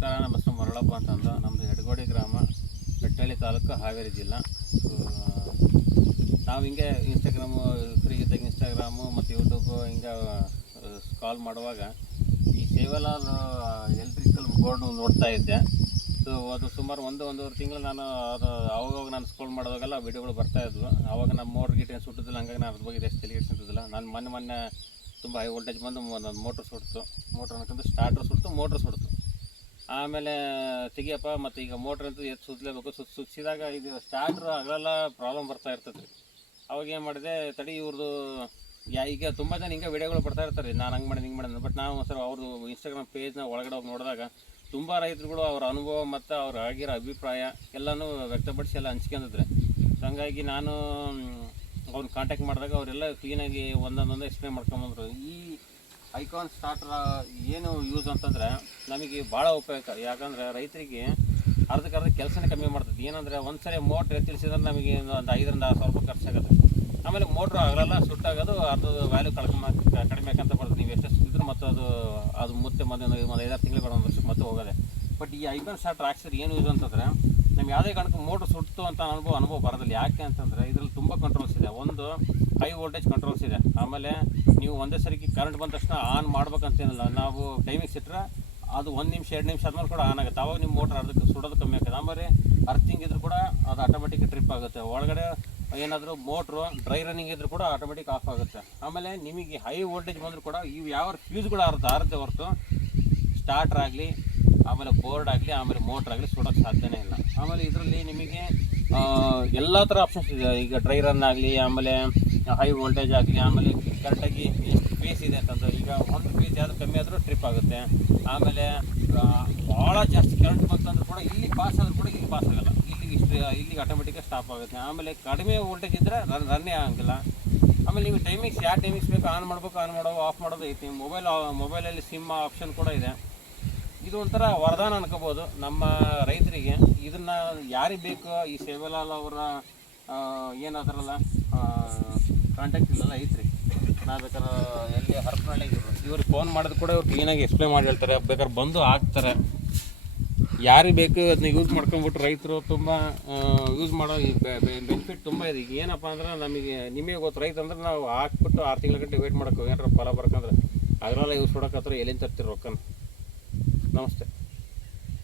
ನಮಸ್ಕಾರ. ನಮ್ಮ ಹೆಸರು ಮರಳಪ್ಪ ಅಂತಂದು. ನಮ್ಮದು ಎಡಗೋಡಿ ಗ್ರಾಮ, ಬೆಟ್ಟಳ್ಳಿ ತಾಲೂಕು, ಹಾವೇರಿ ಜಿಲ್ಲಾ. ನಾವು ಹಿಂಗೆ ಇನ್ಸ್ಟಾಗ್ರಾಮು ಫ್ರೀ ಇದ್ದಾಗ ಇನ್ಸ್ಟಾಗ್ರಾಮು ಮತ್ತು ಯೂಟ್ಯೂಬು ಹಿಂಗೆ ಕಾಲ್ ಮಾಡುವಾಗ ಈ ಸೇವಲಾಲ್ ಎಲೆಕ್ಟ್ರಿಕಲ್ ಬೋರ್ಡ್ ನೋಡ್ತಾ ಇದ್ದೆ. ಸೊ ಅದು ಸುಮಾರು ಒಂದೂವರೆ ತಿಂಗಳು ನಾನು ಅವಾಗ ನಾನು ಸ್ಕ್ರೋಲ್ ಮಾಡೋವಾಗೆಲ್ಲ ವೀಡಿಯೋಗಳು ಬರ್ತಾಯಿದ್ವು. ಆವಾಗ ನಮ್ಮ ಮೋಟ್ರ್ ಗೀಟೇನು ಸುಟ್ಟಿದ್ದಿಲ್ಲ, ಹಂಗಾಗಿ ನಾನು ಅದ್ರ ಬಗ್ಗೆ ಎಷ್ಟು ತಲೆಗೆಡ್ಸಿದ್ದಿಲ್ಲ. ನಾನು ಮೊನ್ನೆ ತುಂಬ ಹೈ ವೋಲ್ಟೇಜ್ ಬಂದು ಒಂದು ಮೋಟ್ರ್ ಸುಡ್ತು. ಮೋಟ್ರ್ ಅನ್ಕೊಂಡು ಸ್ಟಾರ್ಟ್ರ್ ಸುಡ್ತು, ಮೋಟ್ರ್ ಸುಡ್ತು. ಆಮೇಲೆ ತೆಗಿಯಪ್ಪ, ಮತ್ತು ಈಗ ಮೋಟ್ರ್ ಅಂತೂ ಎತ್ತು ಸುತ್ತಲೇಬೇಕು. ಸುತ್ತಿಸಿದಾಗ ಇದು ಸ್ಟಾರ್ಟ್ರ್ ಆಗಲೆಲ್ಲ ಪ್ರಾಬ್ಲಮ್ ಬರ್ತಾ ಇರ್ತದೆ. ಅವಾಗ ಏನು ಮಾಡಿದೆ, ತಡಿ ಇವ್ರದ್ದು ಈಗ ತುಂಬ ಜನ ಹಿಂಗೆ ವೀಡಿಯೋಗಳು ಬರ್ತಾ ಇರ್ತಾರೆ, ನಾನು ಹಂಗೆ ಮಾಡಿದೆ ಹಿಂಗೆ ಮಾಡಿದೆ. ಬಟ್ ನಾವು ಸರ್ ಅವ್ರದ್ದು ಇನ್ಸ್ಟಾಗ್ರಾಮ್ ಪೇಜ್ನ ಒಳಗಡೆ ಹೋಗಿ ನೋಡಿದಾಗ ತುಂಬ ರೈತರುಗಳು ಅವ್ರ ಅನುಭವ ಮತ್ತು ಅವ್ರು ಆಗಿರೋ ಅಭಿಪ್ರಾಯ ಎಲ್ಲನೂ ವ್ಯಕ್ತಪಡಿಸಿ ಎಲ್ಲ ಹಂಚ್ಕೊಂಡಿದ್ರೆ. ಸೊ ಹಂಗಾಗಿ ನಾನು ಅವ್ರನ್ನ ಕಾಂಟ್ಯಾಕ್ಟ್ ಮಾಡಿದಾಗ ಅವರೆಲ್ಲ ಕ್ಲೀನಾಗಿ ಒಂದೊಂದು ಎಕ್ಸ್ಪ್ಲೇನ್ ಮಾಡ್ಕೊಂಬಂದರು. ಈ ಐಕಾನ್ ಸ್ಟಾರ್ಟ್ರ ಏನು ಯೂಸ್ ಅಂತಂದರೆ ನಮಗೆ ಭಾಳ ಉಪಯೋಗ. ಯಾಕಂದರೆ ರೈತರಿಗೆ ಅರ್ಧಕ್ಕರ್ಧ ಕೆಲಸನೇ ಕಮ್ಮಿ ಮಾಡ್ತದೆ. ಏನಂದರೆ ಒಂದು ಸರಿ ಮೋಟ್ರ್ ತಿಳಿಸಿದ್ರೆ ನಮಗೆ ಒಂದು 5,000-6,000 ರೂಪಾಯಿ ಖರ್ಚಾಗುತ್ತೆ. ಆಮೇಲೆ ಮೋಟ್ರು ಆಗಲೆಲ್ಲ ಸುಟ್ಟಾಗೋದು ಅರ್ಧದ ವ್ಯಾಲ್ಯೂ ಕಡಿಮೆ ಆಕಂತ ಬರ್ತದೆ. ನೀವು ಎಷ್ಟು ಸುತ್ತಿದ್ರು ಮತ್ತು ಅದು ಮತ್ತೆ ಒಂದು 5-6 ತಿಂಗಳು ಒಂದು ವರ್ಷಕ್ಕೆ ಮತ್ತೆ ಹೋಗೋದೆ. ಬಟ್ ಈ ಐಕಾನ್ ಸ್ಟಾರ್ಟ್ರ್ ಹಾಕ್ಸಿದ್ರೆ ಏನು ಯೂಸ್ ಅಂತಂದರೆ ನಮ್ಗೆ ಯಾವುದೇ ಕಾರಣಕ್ಕೂ ಮೋಟ್ರ್ ಸುಟ್ಟು ಅಂತ ಅನುಭವ ಬರೋದಿಲ್ಲ. ಯಾಕೆ ಅಂತಂದರೆ ಇದರಲ್ಲಿ ತುಂಬ ಕಂಟ್ರೋಲ್ಸ್ ಇದೆ. ಒಂದು ಹೈ ವೋಲ್ಟೇಜ್ ಕಂಟ್ರೋಲ್ಸ್ ಇದೆ. ಆಮೇಲೆ ನೀವು ಒಂದೇ ಸರಿಗೆ ಕರೆಂಟ್ ಬಂದ ತಕ್ಷಣ ಆನ್ ಮಾಡ್ಬೇಕಂತೇನಿಲ್ಲ. ನಾವು ಟೈಮಿಂಗ್ ಇಟ್ಟರೆ ಅದು 1 ನಿಮಿಷ 2 ನಿಮಿಷ ಆದ್ಮೇಲೆ ಕೂಡ ಆನ್ ಆಗುತ್ತೆ. ಆವಾಗ ನಿಮ್ಮ ಮೋಟ್ರ್ ಅರ್ಧಕ್ಕೆ ಸುಡೋದು ಕಮ್ಮಿ ಆಗುತ್ತೆ. ಆಮೇಲೆ ಅರ್ಥಿಂಗ್ ಇದ್ರೂ ಕೂಡ ಅದು ಆಟೋಮೆಟಿಕ್ ಟ್ರಿಪ್ ಆಗುತ್ತೆ. ಒಳಗಡೆ ಏನಾದರೂ ಮೋಟ್ರು ಡ್ರೈ ರನ್ನಿಂಗ್ ಇದ್ರೂ ಕೂಡ ಆಟೋಮೆಟಿಕ್ ಆಫ್ ಆಗುತ್ತೆ. ಆಮೇಲೆ ನಿಮಗೆ ಹೈ ವೋಲ್ಟೇಜ್ ಬಂದರೂ ಕೂಡ ಇವು ಯಾವ ಫ್ಯೂಸ್ಗಳು ಆರುತ್ತೆ ಹೊರತು ಸ್ಟಾರ್ಟ್ರ್ ಆಗಲಿ, ಆಮೇಲೆ ಬೋರ್ಡ್ ಆಗಲಿ, ಆಮೇಲೆ ಮೋಟ್ರ್ ಆಗಲಿ ಸುಡೋಕ್ಕೆ ಸಾಧ್ಯನೇ ಇಲ್ಲ. ಆಮೇಲೆ ಇದರಲ್ಲಿ ನಿಮಗೆ ಎಲ್ಲ ಥರ ಆಪ್ಷನ್ಸ್ ಇದೆ. ಈಗ ಡ್ರೈ ರನ್ ಆಗಲಿ, ಆಮೇಲೆ ಹೈ ವೋಲ್ಟೇಜ್ ಆಗಲಿ, ಆಮೇಲೆ ಕರೆಕ್ಟಾಗಿ ಎಷ್ಟು ಪೇಸ್ ಇದೆ ಅಂತಂದ್ರೆ ಈಗ ಒಂದು ಪೇಸ್ ಯಾವುದು ಕಮ್ಮಿ ಆದರೂ ಟ್ರಿಪ್ ಆಗುತ್ತೆ. ಆಮೇಲೆ ಭಾಳ ಜಾಸ್ತಿ ಕರೆಂಟ್ ಬಂತಂದ್ರೂ ಕೂಡ ಇಲ್ಲಿ ಪಾಸ್ ಆದರೂ ಕೂಡ ಇಲ್ಲಿ ಪಾಸ್ ಆಗೋಲ್ಲ. ಇಲ್ಲಿಗೆ ಆಟೋಮೆಟಿಕಾಗಿ ಸ್ಟಾಪ್ ಆಗುತ್ತೆ. ಆಮೇಲೆ ಕಡಿಮೆ ವೋಲ್ಟೇಜ್ ಇದ್ದರೆ ರನ್ನೇ ಆಗಂಗಿಲ್ಲ. ಆಮೇಲೆ ನೀವು ಟೈಮಿಂಗ್ಸ್ ಯಾವ ಟೈಮಿಂಗ್ಸ್ ಬೇಕು ಆನ್ ಮಾಡೋದು ಆಫ್ ಮಾಡೋದು ಐತಿ. ಮೊಬೈಲಲ್ಲಿ ಸಿಮ್ ಆಪ್ಷನ್ ಕೂಡ ಇದೆ. ಇದು ಒಂಥರ ವರದಾನ ಅನ್ಕೋಬೋದು ನಮ್ಮ ರೈತರಿಗೆ. ಇದನ್ನು ಯಾರಿಗೆ ಬೇಕು ಈ ಸೇವಲಾಲ್ ಅವರ ಏನಾದ್ರಲ್ಲ ಕಾಂಟ್ಯಾಕ್ಟ್ ಇಲ್ಲಲ್ಲ ಐತ್ರಿ. ನಾವು ಬೇಕಾದ್ರೆ ಎಲ್ಲಿ ಹರಪನಹಳ್ಳಿಗೆ ಇವ್ರಿಗೆ ಫೋನ್ ಮಾಡಿದ್ರು ಕೂಡ ಇವ್ರು ಕ್ಲೀನಾಗಿ ಎಕ್ಸ್ಪ್ಲೇನ್ ಮಾಡಿ ಹೇಳ್ತಾರೆ. ಬೇಕಾದ್ರೆ ಬಂದು ಹಾಕ್ತಾರೆ. ಯಾರಿಗೆ ಬೇಕು ಅದನ್ನ ಯೂಸ್ ಮಾಡ್ಕೊಂಬಿಟ್ಟು ರೈತರು ತುಂಬ ಯೂಸ್ ಮಾಡೋ ಬೆನಿಫಿಟ್ ತುಂಬ ಇದೆ. ಈಗ ಏನಪ್ಪ ಅಂದ್ರೆ ನಿಮಗೆ ಗೊತ್ತು, ರೈತ ಅಂದ್ರೆ ನಾವು ಹಾಕ್ಬಿಟ್ಟು 6 ತಿಂಗಳ ಗಂಟೆ ವೇಟ್ ಮಾಡೋಕೆ ಏನಾರ ಫಲ ಬರ್ಕಂದ್ರೆ ಅದರಲ್ಲ ಯೂಸ್ ಮಾಡೋಕೆ ಎಲ್ಲಿಂದ ತರ್ತೀರಿ ರೊಕ್ಕನ. ನಮಸ್ತೆ.